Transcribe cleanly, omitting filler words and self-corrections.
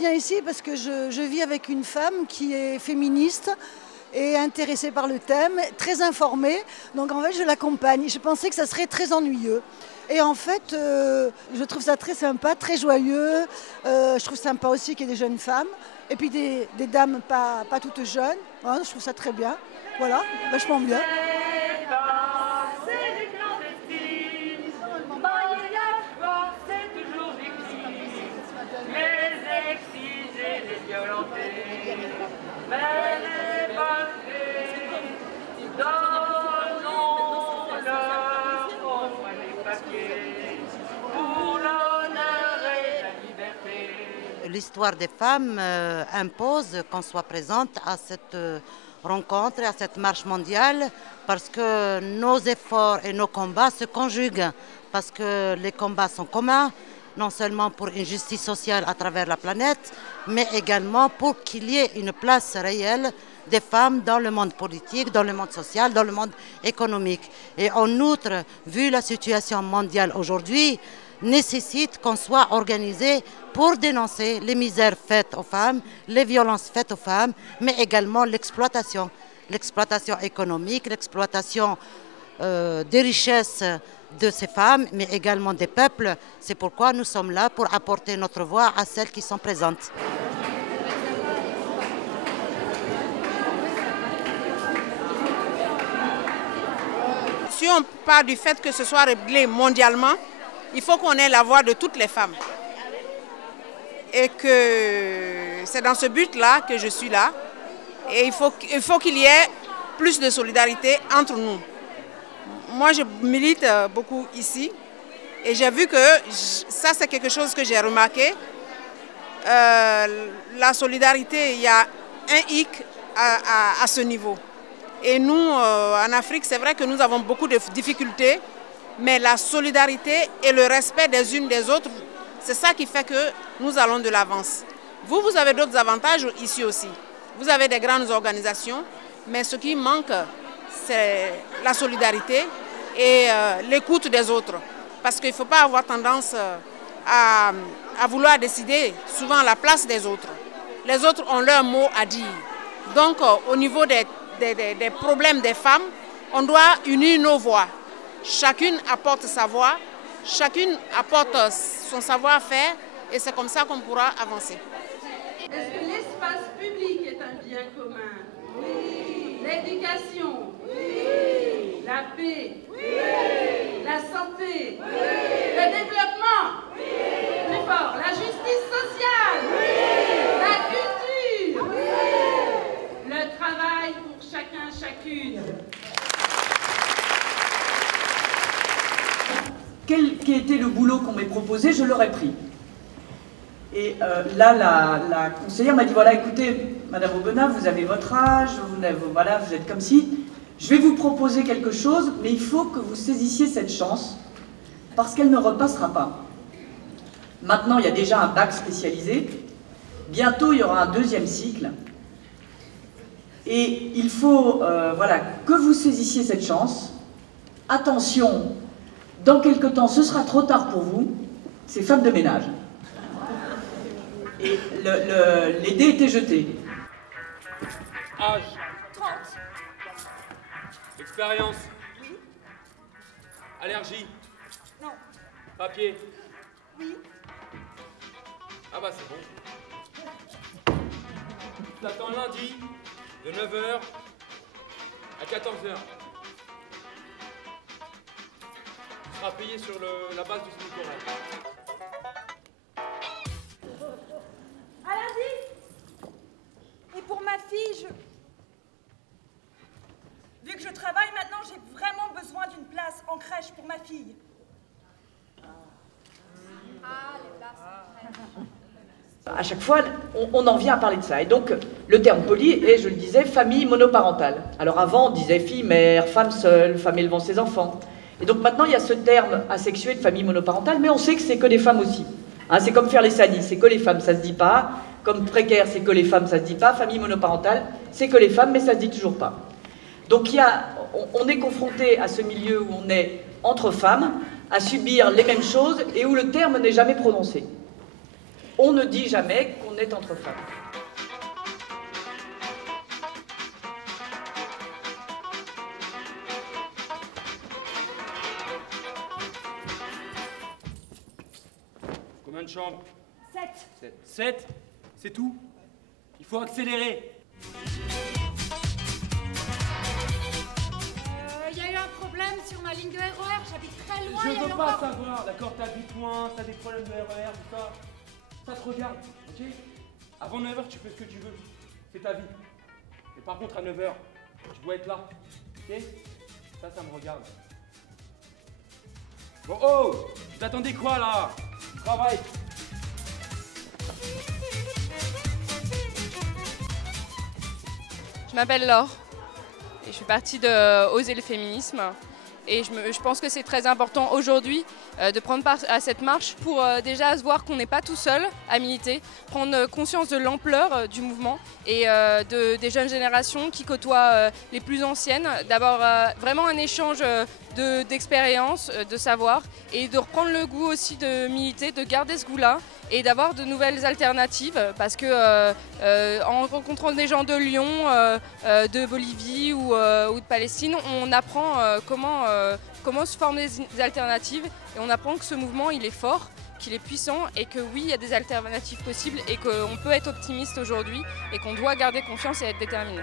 viens ici parce que je vis avec une femme qui est féministe et intéressée par le thème, très informée. Donc en fait, je l'accompagne. Je pensais que ça serait très ennuyeux. Et en fait, je trouve ça très sympa, très joyeux. Je trouve sympa aussi qu'il y ait des jeunes femmes. Et puis des dames pas toutes jeunes. Hein, je trouve ça très bien. Voilà, vachement bien. L'histoire des femmes impose qu'on soit présente à cette rencontre, à cette marche mondiale, parce que nos efforts et nos combats se conjuguent, parce que les combats sont communs, non seulement pour une justice sociale à travers la planète, mais également pour qu'il y ait une place réelle des femmes dans le monde politique, dans le monde social, dans le monde économique. Et en outre, vu la situation mondiale aujourd'hui, nécessite qu'on soit organisé pour dénoncer les misères faites aux femmes, les violences faites aux femmes, mais également l'exploitation économique, l'exploitation des richesses de ces femmes, mais également des peuples. C'est pourquoi nous sommes là pour apporter notre voix à celles qui sont présentes. Si on part du fait que ce soit réglé mondialement, il faut qu'on ait la voix de toutes les femmes. Et que c'est dans ce but-là que je suis là. Et il faut qu'il y ait plus de solidarité entre nous. Moi, je milite beaucoup ici. Et j'ai vu que ça, c'est quelque chose que j'ai remarqué. La solidarité, il y a un hic à ce niveau. Et nous, en Afrique, c'est vrai que nous avons beaucoup de difficultés. Mais la solidarité et le respect des unes des autres, c'est ça qui fait que nous allons de l'avance. Vous avez d'autres avantages ici aussi. Vous avez des grandes organisations, mais ce qui manque, c'est la solidarité et l'écoute des autres. Parce qu'il ne faut pas avoir tendance à vouloir décider souvent à la place des autres. Les autres ont leur mot à dire. Donc, au niveau des problèmes des femmes, on doit unir nos voix. Chacune apporte sa voix, chacune apporte son savoir-faire et c'est comme ça qu'on pourra avancer. Est-ce que l'espace public est un bien commun? Oui. L'éducation? Oui. La paix? Oui. La santé? Oui. Le développement? Oui. Plus fort, la justice sociale? Oui. La culture? Oui. Le travail pour chacun, chacune? Quel était le boulot qu'on m'ait proposé, je l'aurais pris. Et là, la conseillère m'a dit, voilà, écoutez, Madame Aubenas, vous avez votre âge, voilà, vous êtes comme si, je vais vous proposer quelque chose, mais il faut que vous saisissiez cette chance, parce qu'elle ne repassera pas. Maintenant, il y a déjà un bac spécialisé, bientôt il y aura un deuxième cycle, et il faut, voilà, que vous saisissiez cette chance. Attention, dans quelque temps, ce sera trop tard pour vous, c'est femme de ménage. Et les dés étaient jetés. Âge? 30. Expérience? Oui. Allergie? Non. Papier? Oui. Ah bah c'est bon. T'attends lundi, de 9h à 14h. Tu seras payé sur la base du SMIC horaire. À lundi. Et pour ma fille, vu que je travaille maintenant, j'ai vraiment besoin d'une place en crèche pour ma fille. Ah, les places en crèche. À chaque fois, on en vient à parler de ça. Et donc, le terme poli est, je le disais, famille monoparentale. Alors avant, on disait fille-mère, femme seule, femme élevant ses enfants. Et donc maintenant, il y a ce terme asexué de famille monoparentale, mais on sait que c'est que des femmes aussi. Hein, c'est comme faire les salis, c'est que les femmes, ça se dit pas. Comme précaire, c'est que les femmes, ça se dit pas. Famille monoparentale, c'est que les femmes, mais ça se dit toujours pas. Donc on est confronté à ce milieu où on est entre femmes, à subir les mêmes choses et où le terme n'est jamais prononcé. On ne dit jamais qu'on honnête entre femmes. Combien de chambres? 7. 7? C'est tout? Il faut accélérer. Il y a eu un problème sur ma ligne de RER, j'habite très loin. Je veux pas savoir, d'accord? T'habites loin, t'as des problèmes de RER, tout ça. Ça te regarde, ok? Avant 9h, tu fais ce que tu veux. C'est ta vie. Mais par contre, à 9h, tu dois être là. Ok? Ça me regarde. Bon, oh! Vous attendez quoi, là? Travail! Je m'appelle Laure et je suis partie de Oser le féminisme. Et je pense que c'est très important aujourd'hui de prendre part à cette marche pour déjà se voir qu'on n'est pas tout seul à militer, prendre conscience de l'ampleur du mouvement et des jeunes générations qui côtoient les plus anciennes, d'avoir vraiment un échange d'expérience, de savoir et de reprendre le goût aussi de militer, de garder ce goût-là et d'avoir de nouvelles alternatives parce que en rencontrant des gens de Lyon, de Bolivie ou de Palestine, on apprend comment se forment des alternatives et on apprend que ce mouvement il est fort, qu'il est puissant et que oui, il y a des alternatives possibles et qu'on peut être optimiste aujourd'hui et qu'on doit garder confiance et être déterminé.